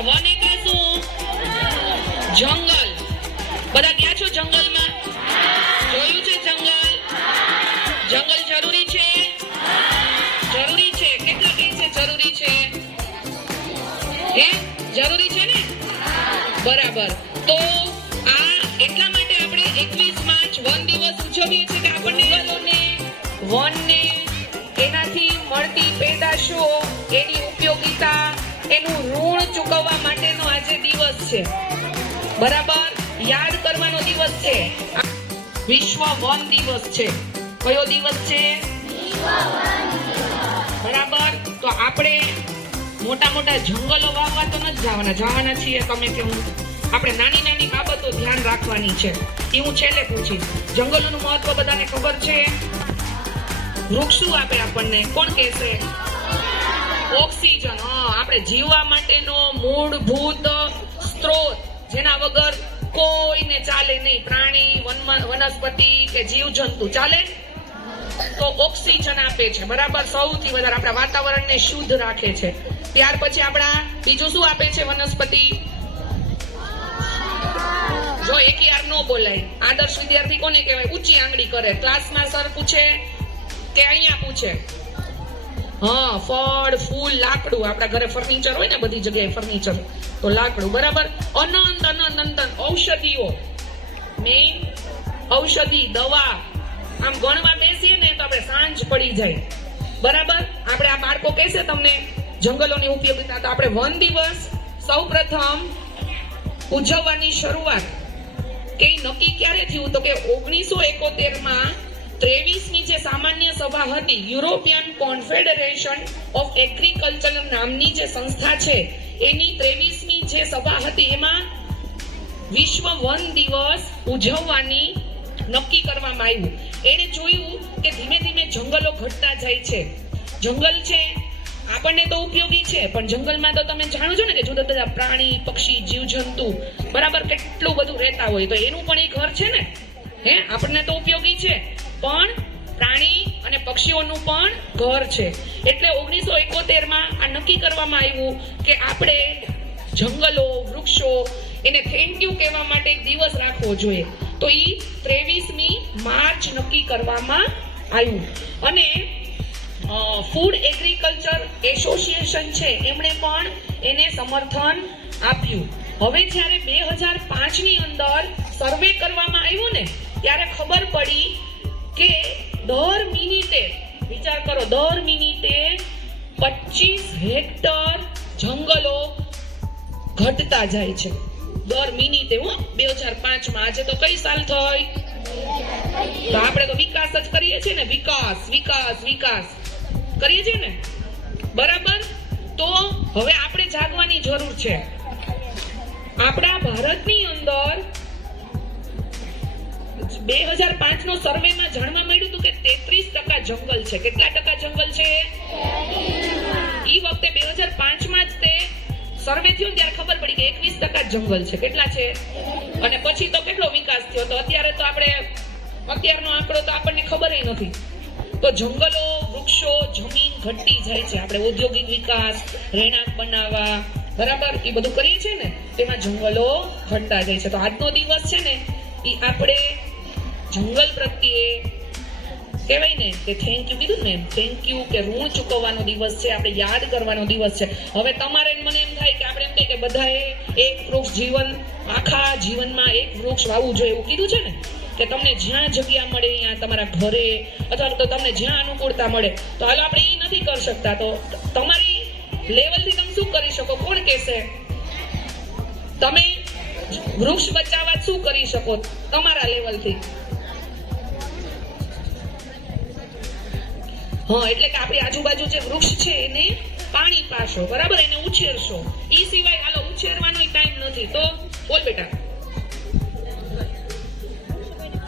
એટલે વન એટલે શું? જંગલ. બધા ગયા છો જંગલમાં? જોયું છે જંગલ? જંગલ જરૂરી છે? જરૂરી છે. કેટલા કે છે જરૂરી છે? જરૂરી છે ને? બરાબર. તો આ એટલા માટે આપણે 21 માર્ચ વન દિવસ ઉજવીએ છીએ કે આપણને વનને એનાથી મળતી પેદાશો, એની ઉપયોગિતા, એનું ઋણ ચૂકવવા માટેનો આજે દિવસ છે. બરાબર, યાદ કરવાનો દિવસ છે. વિશ્વ વન દિવસ છે. કયો દિવસ છે? બરાબર. તો આપણે મોટા મોટા જંગલો વાવવા તો નથી જવાના છીએ તમે કે હું. આપણે નાની નાની બાબતો ધ્યાન રાખવાની છે. એ હું છેલ્લે પૂછીશ. જંગલોનું મહત્વ બધાને ખબર છે? વૃક્ષ શું આપે આપણને? કોણ કહેશે? ઓક્સિજન. આપણે જીવવા માટેનો મૂળભૂત સ્ત્રોત, જેના વગર કોઈને ચાલે નહીં. પ્રાણી, વનસ્પતિ કે જીવજંતુ ચાલે તો ઓક્સિજન આપે છે. બરાબર. સૌથી વધારે આપણા વાતાવરણને શુદ્ધ રાખે છે. ત્યાર પછી આપણા બીજું શું આપે છે વનસ્પતિ? જો એક યાર નો બોલાય. આદર્શ વિદ્યાર્થી કોને કહેવાય? ઊંચી આંગળી કરે. ક્લાસમાં સર પૂછે કે અહીંયા પૂછે? ફળ, ફૂલ, લાકડું. આપણા ઘરે ફર્નિચર હોય ને, બધી જગ્યાએ ફર્નિચર, તો લાકડું. બરાબર. અનંત ઔષધિઓ, મેઇન ઔષધિ, દવા. આમ ગણવા બેસીએ ને તો આપણે સાંજ પડી જાય. બરાબર. આપણે આ બાળકો કહેશે તમને જંગલોની ઉપયોગિતા. તો આપણે વન દિવસ સૌ પ્રથમ ઉજવવાની શરૂઆત કે નક્કી ક્યારે થયું? તો કે 1971 23મી જે સામાન્ય સભા હતી, યુરોપિયન કોન્ફેડરેશન ઓફ એગ્રીકલ્ચર નામની જે સંસ્થા છે, એની 23મી જે સભા હતી, એમાં વિશ્વ વન દિવસ ઉજવવાની નક્કી કરવામાં આવ્યું. એને જોયું કે ધીમે ધીમે જંગલો ઘટતા જાય છે. જંગલ છે આપણને તો ઉપયોગી છે, પણ જંગલમાં તો તમે જાણો છો ને કે જુદા જુદા પ્રાણી, પક્ષી, જીવજંતુ, બરાબર, કેટલું બધું રહેતા હોય. તો એનું પણ એક ઘર છે ને. આપણને તો ઉપયોગી છે, પણ પ્રાણી અને પક્ષીઓનું પણ ઘર છે. એટલે 1971 આ નક્કી કરવામાં આવ્યું કે આપણે જંગલો, વૃક્ષો, એને થેન્ક યુ કહેવા માટે એક દિવસ રાખવો જોઈએ. તો એ 23મી માર્ચ નક્કી કરવામાં આવ્યું. અને ફૂડ એગ્રીકલ્ચર એસોસિએશન છે, એમણે પણ એને સમર્થન આપ્યું. હવે જ્યારે 2005ની અંદર સર્વે કરવામાં આવ્યું ને, ત્યારે ખબર પડી કે દર મિનિટે, વિચાર કરો, દર મિનિટે 25 હેક્ટર જંગલો ઘટતા જાય છે. દર મિનિટે. 2005માં. આજે તો કઈ સાલ થઈ? તો આપણે તો વિકાસ જ કરીએ છીએ ને. વિકાસ કરીએ છીએ ને. બરાબર. તો હવે આપણે જાગવાની જરૂર છે. આપણા ભારતની અંદર 2005નો સર્વેમાં જાણવા મળ્યું હતું કે 33% જંગલ છે. કેટલા ટકા જંગલ છે? એ વખતે 2005માં જ તે સર્વે થયો ત્યારે ખબર પડી કે 21% જંગલ છે. કેટલા છે? અને પછી તો કેટલો વિકાસ થયો? તો અત્યારે તો અત્યારનો આંકડો તો આપણને ખબર નથી. તો જંગલો, વૃક્ષો, જમીન ઘટતી જાય છે. આપણે ઔદ્યોગિક વિકાસ, રહેણાંક બનાવવા, બરાબર, એ બધું કરીએ છીએ ને, તેમાં જંગલો ઘટતા જાય છે. તો આજનો દિવસ છે ને, એ આપણે જંગલ પ્રત્યે કહેવાય ને કે થેન્ક યુ કીધું ને, થેન્ક યુ કે ઋણ ચૂકવવાનો દિવસ છે. આપણે યાદ કરવાનો દિવસ છે. હવે તમારે મને એમ થાય કે આપણે એમ કહીએ કે બધાએ એક વૃક્ષ આખા જીવનમાં એક વૃક્ષ વાવવું જોઈએ, એવું કીધું છે ને, કે તમને જ્યાં જગ્યા મળે, ત્યાં તમારા ઘરે, અથવા તો તમને જ્યાં અનુકૂળતા મળે. તો હાલ આપણે એ નથી કરી શકતા. તો તમારી લેવલથી તમે શું કરી શકો? કોણ કહેશે? તમે વૃક્ષ બચાવવા શું કરી શકો તમારા લેવલથી? એટલે કે આપણી આજુબાજુ જે વૃક્ષ છે એને પાણી પાશો, બરાબર, એને ઉછેરશો. એ સિવાય હાલો ઉછેરવાનો ટાઈમ નથી. તો બોલ બેટા,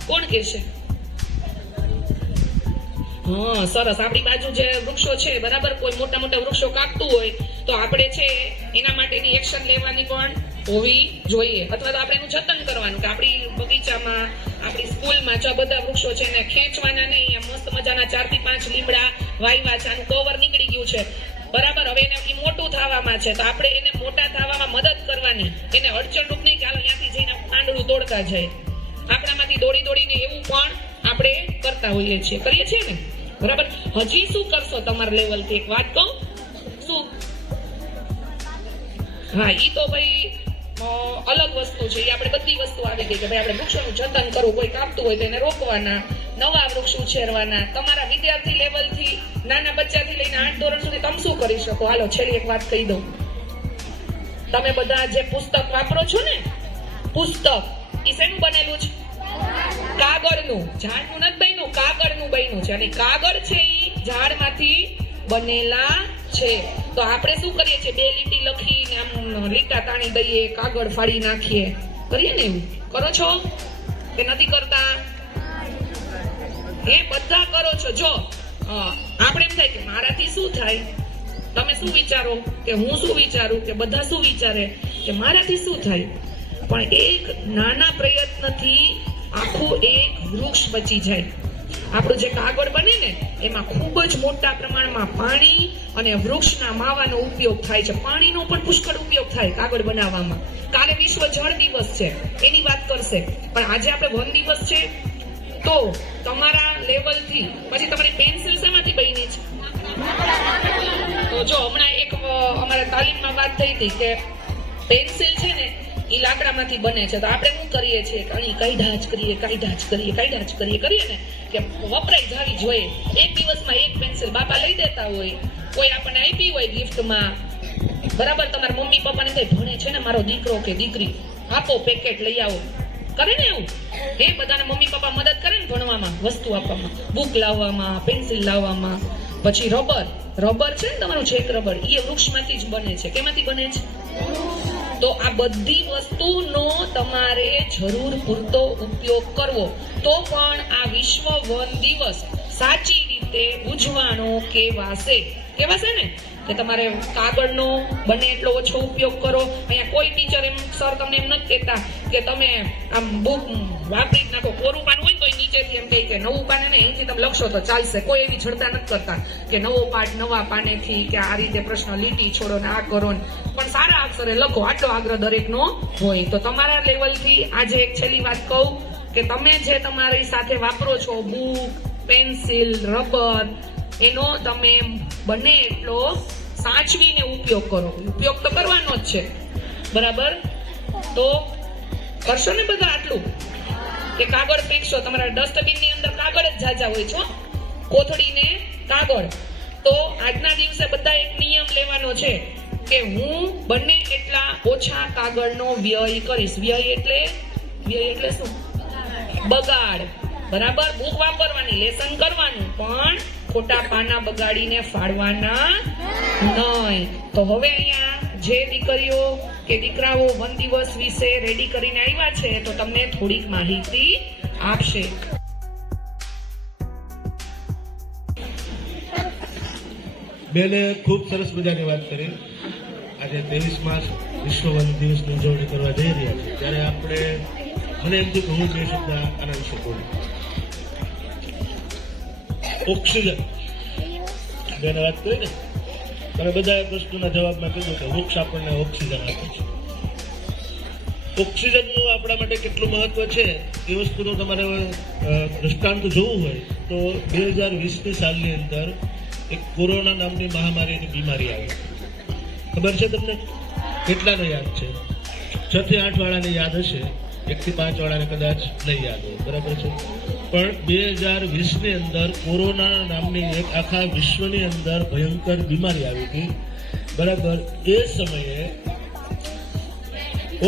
કોણ કહેશે? સરસ. આપણી બાજુ જે વૃક્ષો છે, બરાબર, કોઈ મોટા મોટા વૃક્ષો કાપતું હોય તો આપણે છે એના માટેની એક્શન લેવાની પણ હોવી જોઈએ. અથવા તો આપણે એનું જતન કરવાનું કે આપણી બગીચામાં, આપણી સ્કૂલમાં જો બધા વૃક્ષો છે એને ખેંચવાના નહીં. મસ્ત મજાના 4 થી 5 લીમડા વાવ્યા છે, આનું કવર નીકળી ગયું છે, બરાબર. હવે એને ઈ મોટું થવામાં છે તો આપણે એને મોટા થવામાં મદદ કરવાની, એને અડચણરૂપ નહીં કે હાલો ત્યાંથી જઈને પાંદડું તોડતા જાય. આપણામાંથી દોડીને એવું પણ આપણે કરતા હોઈએ છીએ, કરીએ છીએ ને, બરાબર. હજી શું કરશો તમારા લેવલથી એક વાત કહું? શું? હા, ઈ તો ભાઈ અલગ વસ્તુ છે. આપણે બધી વસ્તુ આવી ગઈ કે ભાઈ આપણે વૃક્ષોનું જતન કરવું, કોઈ કાપતું હોય તો એને રોકવાના, નવા વૃક્ષ ઉછેરવાના. તમારા વિદ્યાર્થી લેવલથી નાના બચ્ચાથી લઈને 8 ધોરણ સુધી તમે શું કરી શકો? હાલો છેલ્લી એક વાત કહી દઉં. તમે બધા જે પુસ્તક વાપરો છો ને, પુસ્તક ઈ શેનું બનેલું છે? કાગળનું. ઝાડનું નથી બન્યું, કાગળનું બન્યું છે. અને કાગળ છે ઈ ઝાડમાંથી બનેલા છે. તો આપણે શું કરીએ છીએ? 2 લીટી લખીને આમ લીટા તાણી દઈએ, કાગળ ફાડી નાખીએ, કરીએ ને? એવું કરો છો કે નથી કરતા? એ બધા કરો છો. જો આપણે એમ થાય કે મારાથી શું થાય, તમે શું વિચારો કે હું શું વિચારું કે બધા શું વિચારે કે મારાથી શું થાય, પણ એક નાના પ્રયત્નથી આખું એક વૃક્ષ બચી જાય. આપણું જે કાગળ બને ને એમાં ખૂબ જ મોટા પ્રમાણમાં પાણી અને વૃક્ષના માવાનો ઉપયોગ થાય છે. પાણીનો પણ પુષ્કળ ઉપયોગ થાય કાગળ બનાવવામાં. કાલે વિશ્વ જળ દિવસ છે, એની વાત કરશે, પણ આજે આપણે વન દિવસ છે. તો તમારા લેવલથી પછી તમારી પેન્સિલ શેમાંથી બની છે? તો જો હમણાં એક અમારા તાલીમમાં વાત થઈ હતી કે પેન્સિલ છે ને ઈ લાકડામાંથી બને છે. તો આપણે શું કરીએ છીએ કે અહીં કાઢ્યા જ કરીએ ને કે વપરાઈ જાવી જોઈએ. એક દિવસમાં એક પેન્સિલ બાપા લઈ દેતા હોય, કોઈ આપણને આપી હોય ગિફ્ટમાં, બરાબર. તમારા મમ્મી પપ્પાને કઈ ભણે છે ને મારો દીકરો કે દીકરી, આપો પેકેટ લઈ આવો, કરે ને એવું? એ બધાને મમ્મી પપ્પા મદદ કરે ને ભણવામાં, વસ્તુ આપવામાં, બુક લાવવામાં, પેન્સિલ લાવવામાં. પછી રબર છે ને તમારું છેક રબર, એ વૃક્ષમાંથી જ બને છે. કેમાંથી બને છે? તો આ બધી વસ્તુનો તમારે જરૂર પૂરતો ઉપયોગ કરવો. તો પણ આ વિશ્વ વન દિવસ સાચી રીતે ઉજવાનો કહેવાશે ને કે તમારે કાગળનો બને એટલો ઓછો ઉપયોગ કરો. અહીંયા કોઈ ટીચર એમ સર તમને એમ નથી કહેતા કે તમે આમ બુક વાપરી નાખો. કોરું પાન હોય તો નીચેથી એમ કહે કે નવું પાન ને અહીંથી તમે લખશો તો ચાલશે. કોઈ એવી જડતા નથી કરતા કે નવો પાઠ નવા પાનેથી કે આ રીતે પ્રશ્ન લીટી છોડો ને આ કરો ને, પણ સારા અક્ષરે લખો, આટલો આગ્રહ દરેકનો હોય. તો તમારા લેવલથી આજે એક છેલ્લી વાત કહું કે તમે જે તમારી સાથે વાપરો છો બુક, પેન્સિલ, રબર, એનો તમે બને એટલો સાચવીને ઉપયોગ કરો. ઉપયોગ તો કરવાનો જ છે, બરાબર. તો કરશો ને બધા આટલું કે કાગળ ફેંકશો? તમારા ડસ્ટબિનની અંદર કાગળ જ ઝાઝા હોય છે, કોથળીને કાગળ. તો આજના દિવસે બધા એક નિયમ લેવાનો છે કે હું બને એટલા ઓછા કાગળનો વ્યય કરીશ. વ્યય એટલે શું? બગાડ, બરાબર. બુક વાપરવાની, લેસન કરવાનું, પણ ખોટા પાના બગાડીને ફાડવાના નહીં. તો હવે અહીંયા જે દીકરીઓ કે દીકરાઓ વન દિવસ વિશે રેડી કરીને આવ્યા છે તો તમને થોડીક માહિતી આપશે. બેને ખૂબ સરસ મજાની વાત કરી. આજે 23 માર્ચ વિશ્વ વન દિવસની ઉજવણી કરવા જઈ રહ્યા છે ત્યારે આપણે મને એમ થયું કે હું 2 શબ્દ આના વિશે બોલું. ઓક્સિજન બેને વાત કરી ને, તમે બધા પ્રશ્નના જવાબમાં કીધું કે વૃક્ષ આપણને ઓક્સિજન આપે છે. ઓક્સિજનનું આપણા માટે કેટલું મહત્વ છે એ વસ્તુનું તમારે દૃષ્ટાંત જોવું હોય તો 2020ની સાલની અંદર એક કોરોના નામની મહામારીની બીમારી આવી. ખબર છે તમને? કેટલાને યાદ છે? 6 થી 8 વાળાને યાદ હશે, 1 થી 5 વાળાને કદાચ નહીં યાદ હોય, બરાબર છે. પણ 2020ની અંદર કોરોના નામની એક આખા વિશ્વની અંદર ભયંકર બીમારી આવી હતી, બરાબર. એ સમયે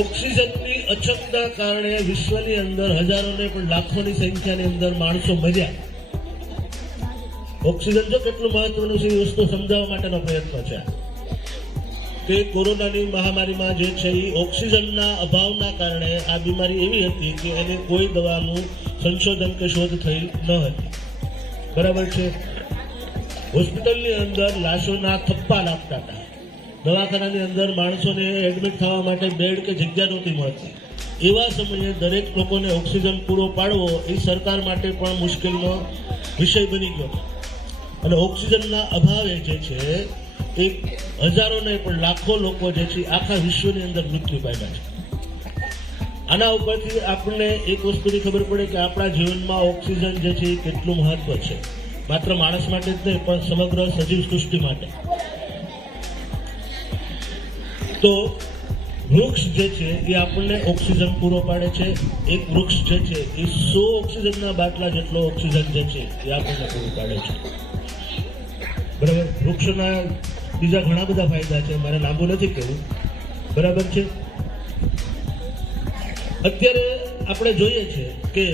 ઓક્સિજનની અછતના કારણે વિશ્વની અંદર હજારોને પણ લાખોની સંખ્યાની અંદર માણસો મર્યા. ઓક્સિજન જો કેટલું મહત્વનું છે એ વસ્તુ સમજાવવા માટેનો પ્રયત્ન છે કે કોરોનાની મહામારીમાં જે છે એ ઓક્સિજનના અભાવના કારણે આ બીમારી એવી હતી કે એને કોઈ દવાનું સંશોધન કે શોધ થઈ ન હતી, બરાબર છે. હોસ્પિટલની અંદર લાશોના થપ્પા લાગતા હતા, દવાખાનાની અંદર માણસોને એડમિટ થવા માટે બેડ કે જગ્યા નહોતી મળતી. એવા સમયે દરેક લોકોને ઓક્સિજન પૂરો પાડવો એ સરકાર માટે પણ મુશ્કેલીનો વિષય બની ગયો. અને ઓક્સિજનના અભાવે જે છે એક હજારો નહીં પણ લાખો લોકો જે છે આખા વિશ્વની અંદર મૃત્યુ પામ્યા છે. આના ઉપરથી આપણને એક વસ્તુની ખબર પડે કે આપણા જીવનમાં ઓક્સિજન જે છે એ કેટલું મહત્વ છે, માત્ર માણસ માટે જ નહીં પણ સમગ્ર સજીવ સૃષ્ટિ માટે. તો વૃક્ષ જે છે એ આપણને ઓક્સિજન પૂરો પાડે છે. એક વૃક્ષ જે છે એ 100 ઓક્સિજનના બાટલા જેટલો ઓક્સિજન જે છે એ આપણને પૂરું પાડે છે. બરાબર. વૃક્ષના બીજા ઘણા બધા ફાયદા છે, મારે લાંબુ નથી કહેવું. બરાબર છે. અત્યારે આપણે જોઈએ છે કે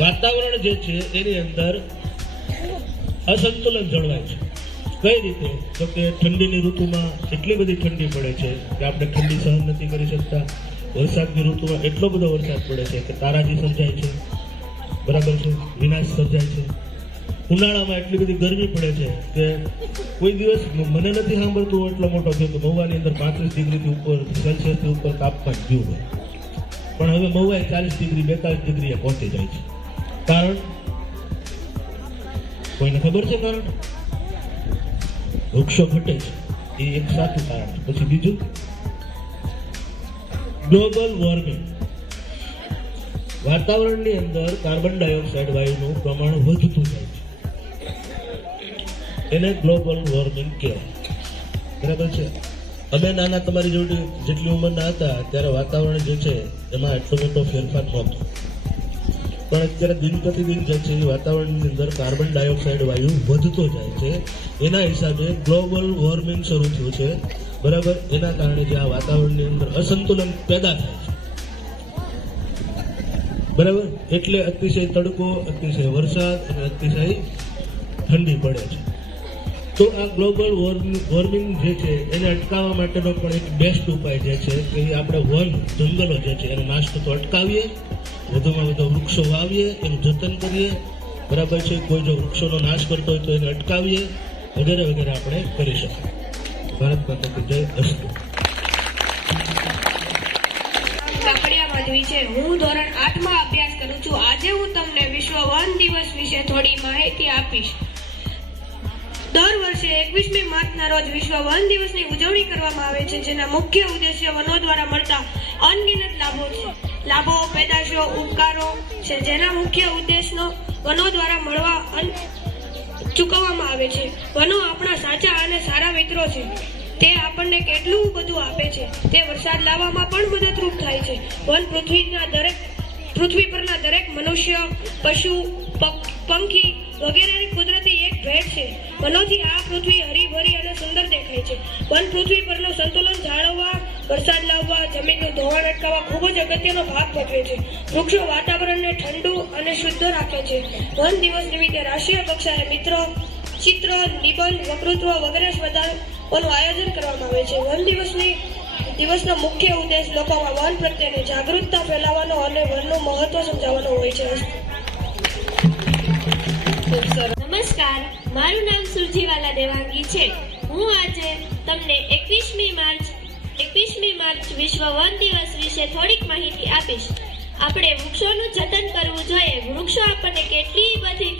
વાતાવરણ જે છે એની અંદર અસંતુલન જળવાય છે. કઈ રીતે? તો કે ઠંડીની ઋતુમાં એટલી બધી ઠંડી પડે છે કે આપણે ઠંડી સહન નથી કરી શકતા. વરસાદની ઋતુમાં એટલો બધો વરસાદ પડે છે કે તારાજી સર્જાય છે. બરાબર છે. વિનાશ સર્જાય છે. ઉનાળામાં એટલી બધી ગરમી પડે છે કે કોઈ દિવસ મને નથી સાંભળતું એટલો મોટો થયો કે મહુવાની અંદર 35 ડિગ્રીથી ઉપર સેલ્સિયસથી ઉપર તાપમાન ગયું હોય, પણ હવે મહુવાએ 40 ડિગ્રી 42 ડિગ્રીએ પહોંચી જાય છે. કારણ કોઈને ખબર છે? કારણ વૃક્ષો ઘટે છે, એ એક સાચું કારણ છે. પછી બીજું ગ્લોબલ વોર્મિંગ. વાતાવરણની અંદર કાર્બન ડાયોક્સાઇડ વાયુનું પ્રમાણ વધતું જાય છે, એને ગ્લોબલ વોર્મિંગ કહેવાય. બરાબર છે. અમે નાના તમારી જોડે જેટલી ઉંમરના હતા ત્યારે વાતાવરણ જે છે એમાં એટલો મોટો ફેરફાર નહોતો, પણ અત્યારે દિન પ્રતિદિન જે છે એ વાતાવરણની અંદર કાર્બન ડાયોક્સાઇડ વાયુ વધતો જાય છે. એના હિસાબે ગ્લોબલ વોર્મિંગ શરૂ થયું છે. બરાબર. એના કારણે જે આ વાતાવરણની અંદર અસંતુલન પેદા થાય છે. બરાબર. એટલે અતિશય તડકો, અતિશય વરસાદ અને અતિશય ઠંડી પડે છે. તો આ ગ્લોબલ વોર્મિંગ જે છે એને અટકાવવા માટેનો પણ એક બેસ્ટ ઉપાય જે છે કે આપણે જંગલો જે છે એનો નાશ થતો અટકાવીએ, વધુમાં વધુ વૃક્ષો વાવીએ, એનું જતન કરીએ. બરાબર છે. કોઈ જો વૃક્ષોનો નાશ કરતો હોય તો એને અટકાવીએ, વગેરે વગેરે આપણે કરી શકીએ. ભારત માતા કી જય. અસ્તુ. કાકડિયા માધવી છે. હું ધોરણ 8 માં અભ્યાસ કરું છું. આજે હું તમને વિશ્વ વન દિવસ વિશે થોડી માહિતી આપીશ. દર વર્ષે 21મી માર્ચના રોજ વિશ્વ વન દિવસની ઉજવણી કરવામાં આવે છે, જેના મુખ્ય ઉદ્દેશ્ય વનો દ્વારા મળતા અનગિનત લાભો છે. લાભો, પેદાશો, ઉપકારો છે, જેના મુખ્ય ઉદ્દેશનો વનો દ્વારા મળવા ચૂકવવામાં આવે છે. વનો આપણા સાચા અને સારા મિત્રો છે. તે આપણને કેટલું બધું આપે છે. તે વરસાદ લાવવામાં પણ મદદરૂપ થાય છે. વન પૃથ્વી પરના દરેક મનુષ્ય, પશુ, પંખી વગેરેની કુદરતી એક ભેટ છે. વનોથી આ પૃથ્વી હરીભરી અને સુંદર દેખાય છે. વન પૃથ્વી પરનું સંતુલન જાળવવા, વરસાદ લાવવા, જમીનનું ધોવાણ અટકાવવા ખૂબ જ અગત્યનો ભાગ ભજવે છે. વૃક્ષો વાતાવરણને ઠંડુ અને શુદ્ધ રાખે છે. વન દિવસ નિમિત્તે રાષ્ટ્રીય કક્ષાએ ચિત્ર, નિબંધ, વક્તૃત્વ વગેરે સ્પર્ધાઓનું આયોજન કરવામાં આવે છે. વન દિવસનો મુખ્ય ઉદ્દેશ લોકોમાં વન પ્રત્યેની જાગૃતતા ફેલાવવાનો અને વનનું મહત્વ સમજાવવાનો હોય છે. નમસ્કાર, મારું નામ સુરજીવાલા દેવાંગી છે. હું આજે તમને 21મી માર્ચ વિશ્વ વન દિવસ વિશે થોડીક માહિતી આપીશ. આપણે વૃક્ષોનું જતન કરવું જોઈએ. વૃક્ષો આપણને કેટલી બધી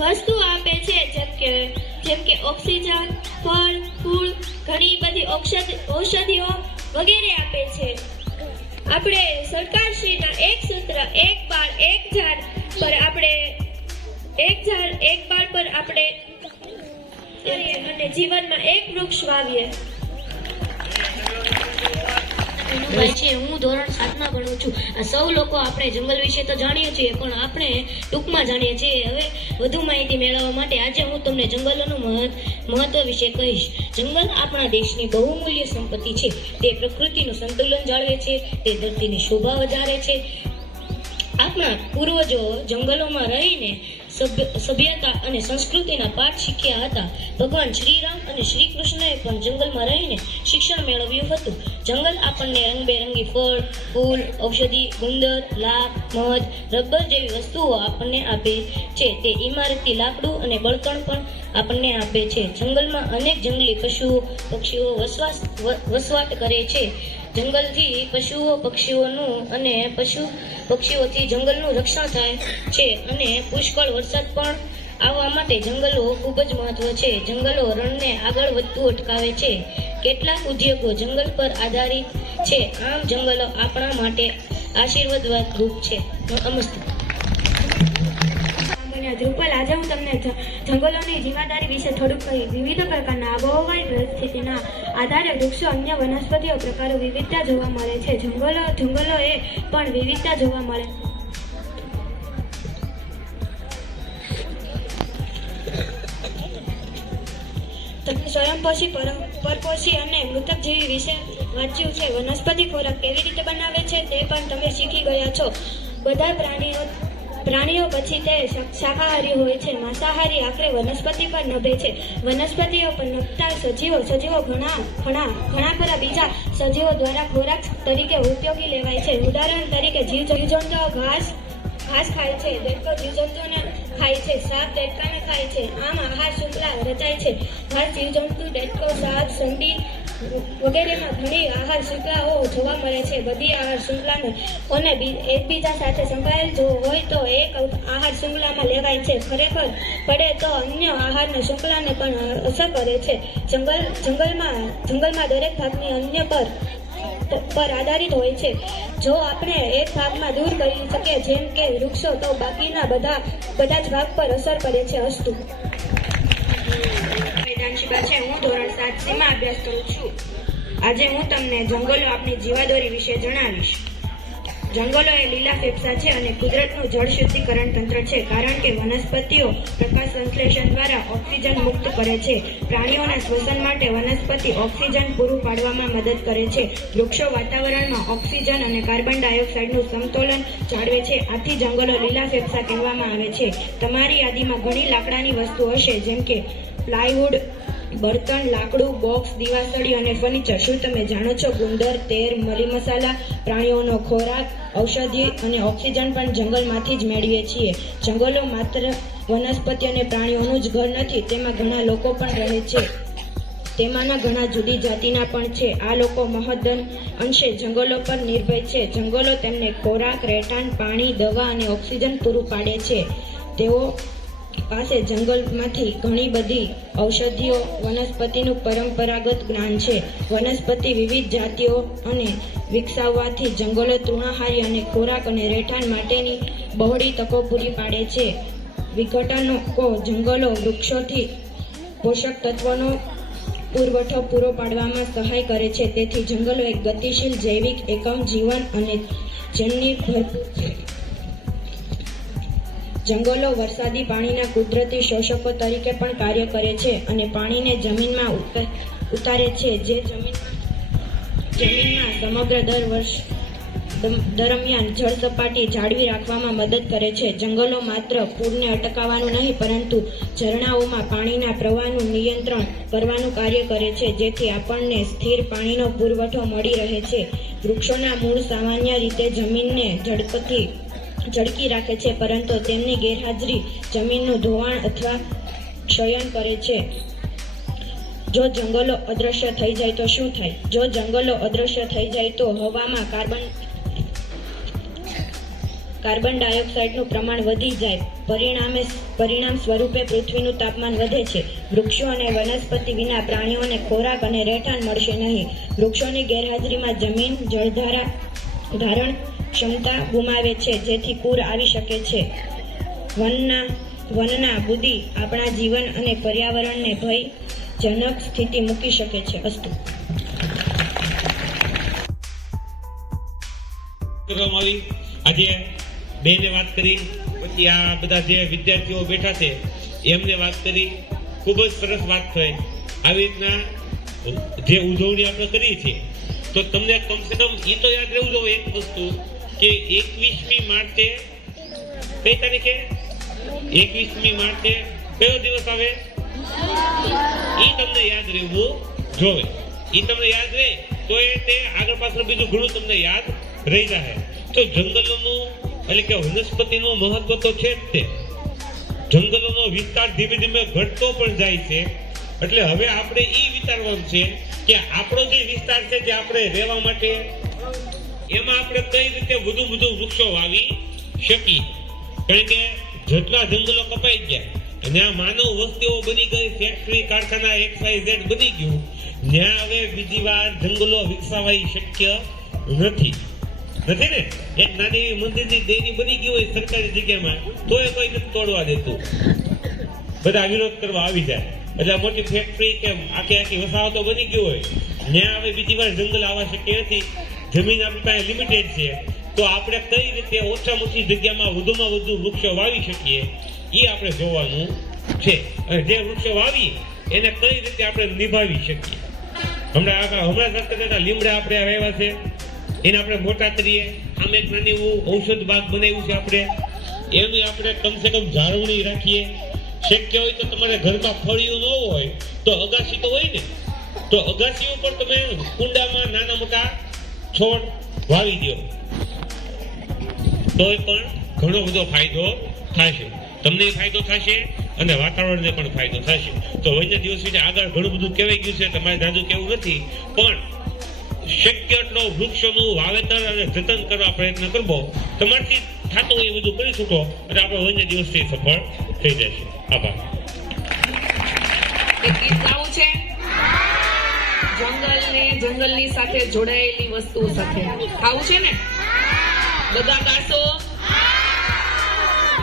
વસ્તુઓ આપે છે, જેમ કે ઓક્સિજન, ફળ, ફૂલ, ઘણી બધી ઔષધિઓ વગેરે આપે છે. આપણે સરકારશ્રીના એક સૂત્ર એક બાળ એક ઝાડ પર આપણે અને જીવનમાં એક વૃક્ષ વાવીએ. હું ધોરણ 7માં ભણું છું. આ સૌ લોકો આપણે જંગલ વિશે તો જાણીએ છીએ, પણ આપણે ટૂંકમાં જાણીએ છીએ. હવે વધુ માહિતી મેળવવા માટે આજે હું તમને જંગલોનું મહત્વ વિશે કહીશ. જંગલ આપણા દેશની બહુમૂલ્ય સંપત્તિ છે. તે પ્રકૃતિનું સંતુલન જાળવે છે, તે ધરતીની શોભા વધારે છે. આપણા પૂર્વજો જંગલોમાં રહીને સભ્યતા અને સંસ્કૃતિના પાઠ શીખ્યા હતા. ભગવાન શ્રીરામ અને શ્રી કૃષ્ણએ પણ જંગલમાં રહીને શિક્ષણ મેળવ્યું હતું. જંગલ આપણને રંગબેરંગી ફળ, ફૂલ, ઔષધિ, ગુંદર, લાખ, મધ, રબર જેવી વસ્તુઓ આપણને આપે છે. તે ઇમારતી લાકડું અને બળતણ પણ આપણને આપે છે. જંગલમાં અનેક જંગલી પશુઓ, પક્ષીઓ વસવાટ કરે છે. જંગલથી પશુઓ, પક્ષીઓનું અને પક્ષીઓથી જંગલનું રક્ષણ થાય છે અને પુષ્કળ વરસાદ પણ આવવા માટે જંગલો ખૂબ જ મહત્વ છે. જંગલો રણને આગળ વધતું અટકાવે છે. કેટલાક ઉદ્યોગો જંગલ પર આધારિત છે. આમ જંગલો આપણા માટે આશીર્વાદ રૂપ છે. નમસ્તે. ધ્રુપલ, આજે હું તમને જંગલોની જીવાદારી વિશે થોડુંક કહીશ. વિવિધ પ્રકારના આબોહવાની પરિસ્થિતિના આધારે વૃક્ષો, અન્ય વનસ્પતિઓ પ્રકારો વિવિધતા જોવા મળે છે. જંગલો એ પણ વિવિધતા જોવા મળે. તમે સ્વયંપોષી, પરપોષી અને મૃતક જીવી વિશે વાંચ્યું છે. વનસ્પતિ ખોરાક કેવી રીતે બનાવે છે તે પણ તમે શીખી ગયા છો. બધા પ્રાણીઓ પછી તે શાકાહારી હોય છે. માંસાહારી આખરે વનસ્પતિ પર નભે છે. વનસ્પતિઓ પર નભતા સજીવો ઘણા ખરા બીજા સજીવો દ્વારા ખોરાક તરીકે ઉપયોગી લેવાય છે. ઉદાહરણ તરીકે જીવજંતુઓ ઘાસ ખાય છે, દેડકો જીવજંતુઓને ખાય છે, સાપ દેડકાને ખાય છે. આમ આહાર શૃંખલા રચાય છે. ઘાસ જીવજંતુ, દેડકો, સાપ, સંડી વગેરેમાં ઘણી આહાર શૃંખલાઓ જોવા મળે છે. બધી આહાર શૃંખલાને એકબીજા સાથે સંકળાયેલ જો હોય તો એક આહાર શૃંખલામાં લેવાય છે. ખરેખર પડે તો અન્ય આહારની શૃંખલાને પણ અસર કરે છે. જંગલમાં દરેક ભાગની અન્ય પર આધારિત હોય છે. જો આપણે એક ભાગમાં દૂર કરી શકીએ, જેમ કે વૃક્ષો, તો બાકીના બધા જ ભાગ પર અસર પડે છે. અસ્તુ. છે. હું ધોરણ 7 માં અભ્યાસ કરું છું. આજે હું તમને જંગલો આપણી જીવાદોરી વિશે જણાવીશ. જંગલો એ લીલા ફેફસા છે અને કુદરતનું જળ શુદ્ધિકરણ તંત્ર છે. કારણ કે વનસ્પતિઓ પ્રકાશ સંશ્લેષણ દ્વારા ઓક્સિજન મુક્ત કરે છે. પ્રાણીઓના શ્વસન માટે વનસ્પતિ ઓક્સિજન પૂરું પાડવામાં મદદ કરે છે. વૃક્ષો વાતાવરણમાં ઓક્સિજન અને કાર્બન ડાયોક્સાઇડનું સમતોલન જાળવે છે. આથી જંગલો લીલા ફેફસા કહેવામાં આવે છે. તમારી યાદીમાં ઘણી લાકડાની વસ્તુ હશે, જેમ કે પ્લાયવુડ, બર્તન, લાકડું, બોક્સ, દીવાસળી અને ફર્નિચર. શું તમે જાણો છો ગુંદર, તેલ, મરી મસાલા, પ્રાણીઓનો ખોરાક, ઔષધિ અને ઓક્સિજન પણ જંગલમાંથી જ મેળવીએ છીએ. જંગલો માત્ર વનસ્પતિ અને પ્રાણીઓનું જ ઘર નથી, તેમાં ઘણા લોકો પણ રહે છે. તેમાંના ઘણા જુદી જાતિના પણ છે. આ લોકો મહદઅંશે અંશે જંગલો પર નિર્ભર છે. જંગલો તેમને ખોરાક, રહેઠાણ, પાણી, દવા અને ઓક્સિજન પૂરું પાડે છે. તેઓ પાસે જંગલમાંથી ઘણી બધી ઔષધિઓ, વનસ્પતિનું પરંપરાગત જ્ઞાન છે. વનસ્પતિ વિવિધ જાતિઓ અને વિકસાવવાથી જંગલો તૃણાહારી અને ખોરાક અને રહેઠાણ માટેની બહોળી તકો પૂરી પાડે છે. વિઘટકો જંગલો વૃક્ષોથી પોષક તત્વોનો પુરવઠો પૂરો પાડવામાં સહાય કરે છે. તેથી જંગલો એક ગતિશીલ જૈવિક એકમ જીવન અને જેમની ભરપૂર છે. જંગલો વરસાદી પાણીના કુદરતી શોષકો તરીકે પણ કાર્ય કરે છે અને પાણીને જમીનમાં ઉતારે છે, જે જમીનમાં સમગ્ર વર્ષ દરમિયાન જળ સપાટી જાળવી રાખવામાં મદદ કરે છે. જંગલો માત્ર પૂરને અટકાવવાનું નહીં, પરંતુ ઝરણાઓમાં પાણીના પ્રવાહનું નિયંત્રણ કરવાનું કાર્ય કરે છે, જેથી આપણને સ્થિર પાણીનો પુરવઠો મળી રહે છે. વૃક્ષોના મૂળ સામાન્ય રીતે જમીનને ઝડકી રાખે છે, પરંતુ તેમની ગેરહાજરી જમીનનું ધોવાણ અથવા ક્ષયન કરે છે. જો જંગલો અદૃશ્ય થઈ જાય તો શું થાય? જો જંગલો અદૃશ્ય થઈ જાય તો હવામાં કાર્બન ડાયોક્સાઇડનું પ્રમાણ વધી જાય. પરિણામ સ્વરૂપે પૃથ્વીનું તાપમાન વધે છે. વૃક્ષો અને વનસ્પતિ વિના પ્રાણીઓને ખોરાક અને રહેઠાણ મળશે નહીં. વૃક્ષોની ગેરહાજરીમાં જમીન ધારણ ક્ષમતા ગુમાવે છે, જેથી પૂર આવી શકે છે. વનના બુદ્ધિ આપણા જીવન અને પર્યાવરણને ભયજનક સ્થિતિ મૂકી શકે છે. અસ્તુ. આજે બેને વાત કરી, પછી આ બધા જે વિદ્યાર્થીઓ બેઠા છે એમને વાત કરી, ખૂબ જ સરસ વાત થઈ. આવી રીતના જે ઉજવણી આપણે કરીએ છીએ તો તમને કમસે કમ એ તો યાદ રહેવું જોઈએ એક વસ્તુ કે 21મી માર્ચે કઈ તારીખે 21મી માર્ચે કયો દિવસ આવે એ તમને યાદ રહેવું જોઈએ. એ તમને યાદ રહે તો તે આગળ પાછળ બીજું ઘણું તમને યાદ રહી જાય. તો જંગલોનું એટલે કે વનસ્પતિનું મહત્વ તો છે જ તે. જંગલોનો વિસ્તાર ધીમે ધીમે ઘટતો પણ જાય છે. એટલે હવે આપણે એ વિચારવાનું છે કે આપણો જે વિસ્તાર છે જે આપણે રહેવા માટે એમાં આપણે કઈ રીતે વધુ વૃક્ષો વાવી શકીએ. કારણ કે જેટલા જંગલો કપાઈ ગયા ત્યાં માનવ વસ્તીઓ બની ગઈ, ફેક્ટરી કારખાના XYZ બની ગયું, ત્યાં હવે બીજી વાર જંગલો વિકસાવાય શક્ય નથી ને. એક નાની એવી મંદિરની દેરી બની ગઈ હોય સરકારી જગ્યામાં તોય કોઈ નથી તોડવા દેતું, બધા વિરોધ કરવા આવી જાય. એટલે મોટી ફેક્ટરી કે આખી વસાહતો બની ગઈ હોય ત્યાં હવે બીજી વાર જંગલ આવવા શક્ય નથી. જમીન આપણી પાસે લિમિટેડ છે, તો આપણે કઈ રીતે ઓછામાં ઓછી જગ્યામાં વધુમાં વધુ વૃક્ષો વાવી શકીએ એ આપણે જોવાનું છે. અને જે વૃક્ષો વાવી એને કઈ રીતે આપણે નિભાવી શકીએ. હમણાં લીમડા આપણે વાવ્યા છે, એને આપણે મોટા કરીએ. આમ એક નાની એવું ઔષધ બાગ બનાવ્યું છે આપણે, એની આપણે કમસે કમ જાળવણી રાખીએ. શક્ય હોય તો તમારે ઘરમાં ફળિયું ન હોય તો અગાસી તો હોય ને, તો અગાસી ઉપર તમે કુંડામાં નાના મોટા છોડ વાવી દો, તોય પણ ઘણો બધો ફાયદો થશે. તમને ફાયદો થશે અને વાતાવરણને પણ ફાયદો થશે. તો વન્ય દિવસ વિશે આગળ ઘણું બધું કહેવાઈ ગયું છે, તમારે જાજુ કેવું નથી, પણ શક્ય એટલો વૃક્ષોનું વાવેતર અને જતન કરવા પ્રયત્ન કરવો. તમારથી થતું હોય એ બધું કરી શકો અને આપણે વન્ય દિવસથી સફળ થઈ જશે. આભાર. એક ગીત ગાવું છે જંગલની સાથે જોડાયેલી વસ્તુઓ સાથે ખાવું છે ને, બધા ગાશો?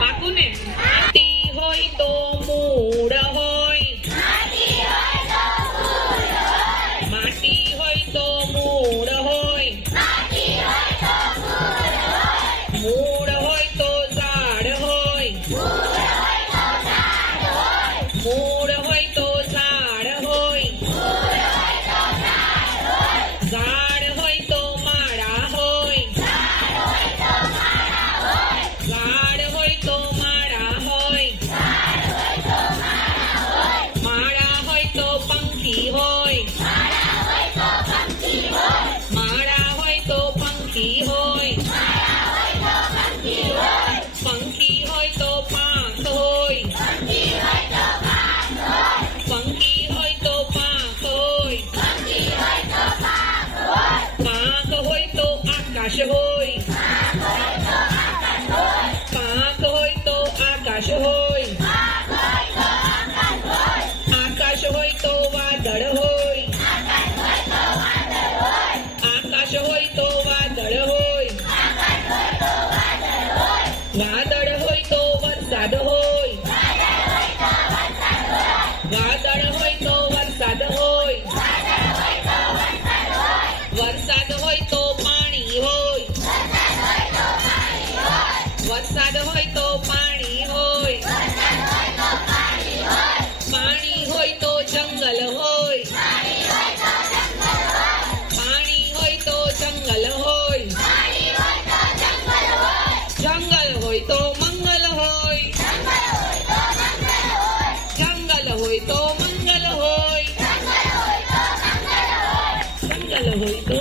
પાકું ને? માટી હોય તો મૂળ હોય, માટી હોય તો મૂળ હોય, મૂળ હોય તો ઝાડ હોય, મૂળ હોય તો ઝાડ હોય, ઝાડ હોય તો માળા હોય, ઝાડ હોય તો માળા હોય, માળા હોય તો પંખી હોય, માળા હોય તો પંખી હોય, પંખી હોય તો પાંખ હોય, પંખી હોય તો પાંખ હોય, પાંખ હોય તો આકાશ હોય, પાંખ હોય તો આકાશ હોય, આકાશ હોય તો વાદળ હોય, આકાશ હોય તો વાદળ હોય, વાદળ હોય તો વરસાદ હોય, વાદળ હોય તો વરસાદ હોય, વરસાદ હોય તો પાણી હોય, વરસાદ હોય તો પાણી હોય, પાણી હોય તો જંગલ હોય, પાણી હોય તો જંગલ હોય, જંગલ હોય તો મંગલ હોય, જંગલ હોય તો મંગલ હોય, જંગલ હોય તો